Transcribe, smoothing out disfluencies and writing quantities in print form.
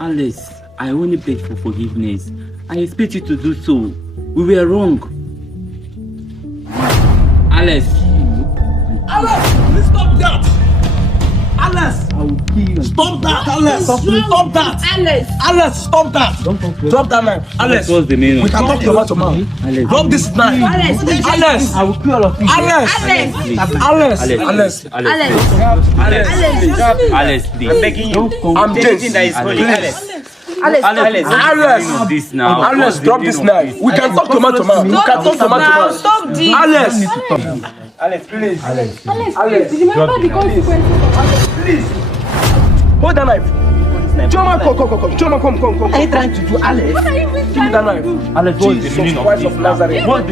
Alex, I only beg for forgiveness. I expect you to do so. We were wrong. Alex. Alex, please stop that. Alex, I will kill you. Stop that, Alex. Stop that. Alex. Alex, stop that. Drop that knife. Alex, What's the meaning? we can talk to man to man. Alex. Drop this knife. Alex. Alex, I will kill all of you. Alex, Alex. Alex, Alex. Alex, please. I'm begging you. I'm Anything that is holy, Alex. Alex. Alex. Alex, of this now. Alex, drop this knife. We can talk to man to man. We can talk to man to man. Stop this. Alex, Alex, please. Alex, remember the consequences of Alex. please. Hold that knife. Choma, come. Choma, come. What are you trying to do, Alex? What are you Give me that knife. Alex, what is the Jesus meaning of Christ this of now? Nazareth. What